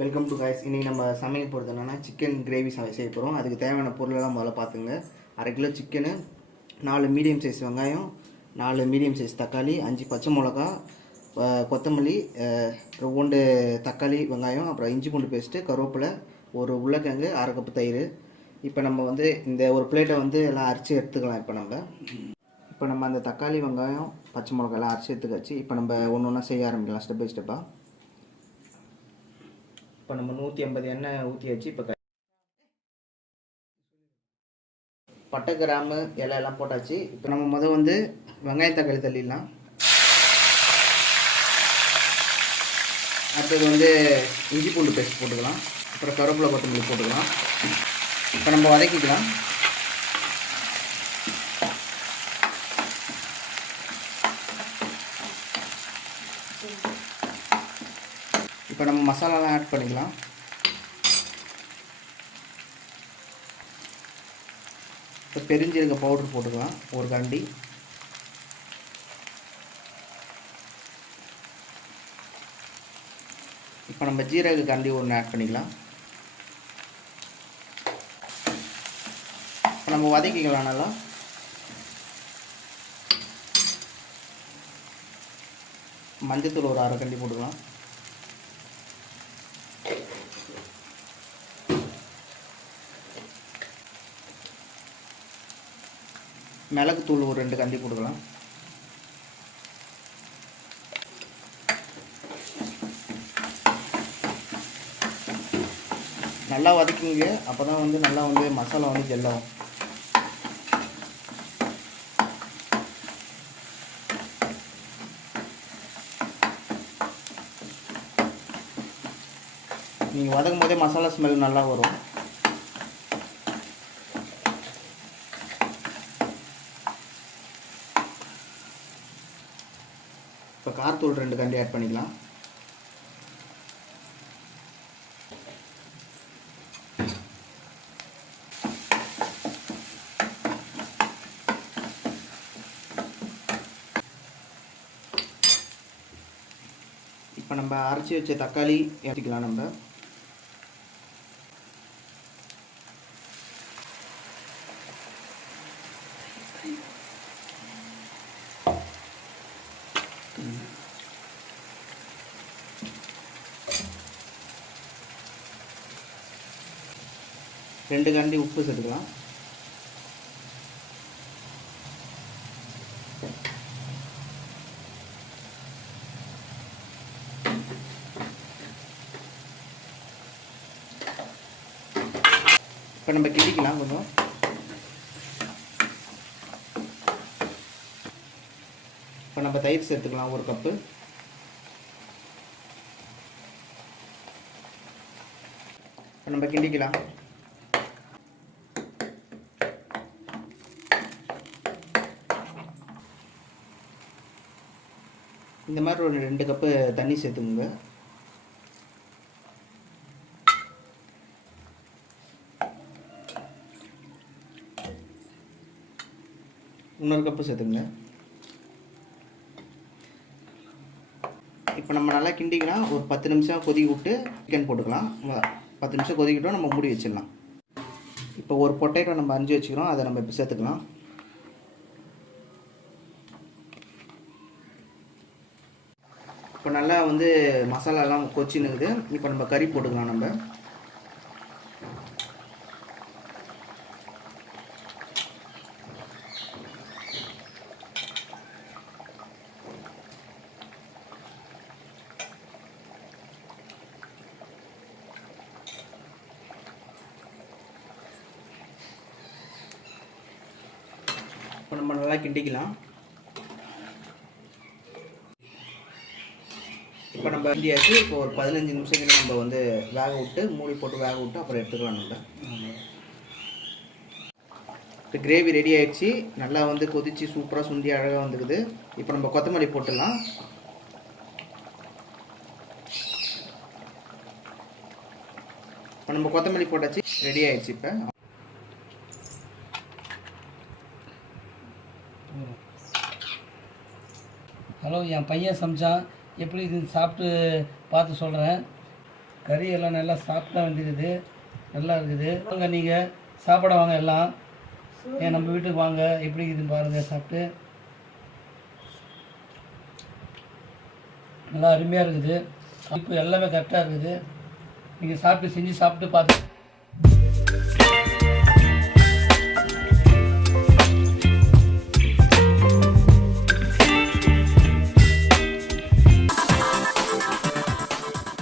Welcome to guys இன்றைக்கி நம்ம சமைக்க போகிறது என்னென்னா சிக்கன் கிரேவி சமை செய்ய போகிறோம் அதுக்கு தேவையான பொருளெல்லாம் முதல்ல பார்த்துங்க. அரை கிலோ சிக்கனு நாலு மீடியம் சைஸ் வெங்காயம் நாலு மீடியம் சைஸ் தக்காளி அஞ்சு பச்சை மிளகா கொத்தமல்லி அஹ், தக்காளி வெங்காயம் அப்புறம் இஞ்சி பூண்டு பேஸ்ட்டு கருவேப்பிலை ஒரு உருளைக்கிழங்கு அரை கப்பு தயிர். இப்போ நம்ம வந்து இந்த ஒரு பிளேட்டை வந்து எல்லாம் அரைச்சி எடுத்துக்கலாம் இப்போ நம்ம. இப்போ நம்ம அந்த தக்காளி வெங்காயம் பச்சை மிளகாய் எல்லாம் அரைச்சி எடுத்துக்காச்சு. இப்போ நம்ம ஒன்று ஒன்றா செய்ய ஆரம்பிக்கலாம் ஸ்டெப் பை ஸ்டெப்பாக இப்போ நம்ம நூற்றி ஐம்பது எண்ணெய் ஊற்றியாச்சு இப்போ பட்டை கிராம்பு இலை எல்லாம் போட்டாச்சு. இப்போ நம்ம முதல் வந்து வெங்காயம் தக்காளி தள்ளிடலாம். அடுத்தது வந்து இஞ்சி பூண்டு பேஸ்ட் போட்டுக்கலாம். அப்புறம் கருவேப்பிலை கொத்தமல்லி போட்டுக்கலாம். இப்போ நம்ம வதக்கிக்கலாம். இப்போ நம்ம மசாலாலாம் ஆட் பண்ணிக்கலாம். இப்போ பெருஞ்சீரக பவுடர் போட்டுக்கலாம் ஒரு கண்டி. இப்போ நம்ம ஜீரக கண்டி ஒன்று ஆட் பண்ணிக்கலாம். இப்போ நம்ம வதக்கிக்கலாம் நல்லா. மஞ்சத்தூள் ஒரு அரை கண்டி போட்டுக்கலாம். மிளகுத்தூள் ஒரு ரெண்டு கண்டி போட்டுக்கலாம். நல்லா வதக்கிங்க. அப்போ தான் வந்து நல்லா வந்து மசாலா வந்து ஜெல்லாகும் நீங்கள் வதக்கும் போதே மசாலா ஸ்மெல் நல்லா வரும். இப்போ கார்த்தூள் ரெண்டு கண்டி ஆட் பண்ணிக்கலாம். இப்போ நம்ம அரைச்சி வச்ச தக்காளி எடுத்துக்கலாம் நம்ம. ரெண்டு கண்டி உப்பு சேர்த்துக்கலாம். இப்போ நம்ம கிண்டிக்கலாம் கொஞ்சம். இப்போ நம்ம தயிர் சேர்த்துக்கலாம் ஒரு கப்பு. இப்போ நம்ம கிண்டிக்கலாம். இந்த மாதிரி ஒரு ரெண்டு கப்பு தண்ணி சேர்த்துக்கோங்க. இன்னொரு கப்பு சேர்த்துங்க இப்போ நம்ம நல்லா கிண்டிக்கலாம் ஒரு பத்து நிமிஷம் கொதிக்க விட்டு சிக்கன் போட்டுக்கலாம். பத்து நிமிஷம் கொதிக்கிட்டோம் நம்ம மூடி வச்சிடலாம். இப்போ ஒரு பொட்டேட்டோ நம்ம அரிஞ்சு வச்சுக்கிறோம் அதை நம்ம இப்போ சேர்த்துக்கலாம். இப்போ நல்லா வந்து மசாலாலாம் கொச்சின்னுக்குது இப்போ நம்ம கறி போட்டுக்கலாம் நம்ம. நம்ம நல்லா கிண்டிக்கலாம். இப்போ நம்ம இந்தியாச்சு இப்போ ஒரு பதினஞ்சு நிமிஷத்துக்கு நம்ம வந்து வேக விட்டு மூடி போட்டு வேக விட்டு அப்புறம் எடுத்துக்கலாம் நம்ம. இப்போ கிரேவி ரெடி ஆகிடுச்சு நல்லா வந்து கொதிச்சு சூப்பராக சுண்டி அழகாக வந்துக்குது இப்போ நம்ம கொத்தமல்லி போட்டுடலாம். இப்போ நம்ம கொத்தமல்லி போட்டாச்சு. ரெடி ஆகிடுச்சு இப்போ. ஹலோ என் பையன் சமைச்சான் எப்படி இது சாப்பிட்டு பார்த்து சொல்கிறேன் கறி எல்லாம் நல்லா சாப்பிட்டா வந்துருக்குது நல்லா இருக்குது. வாங்க நீங்கள் சாப்பிட வாங்க எல்லாம். ஏன் நம்ம வீட்டுக்கு வாங்க. எப்படி இருக்குதுன்னு பாருங்கள் சாப்பிட்டு. நல்லா அருமையாக இருக்குது. இப்போ எல்லாமே கரெக்டாக இருக்குது. நீங்கள் சாப்பிட்டு செஞ்சு சாப்பிட்டு பார்த்து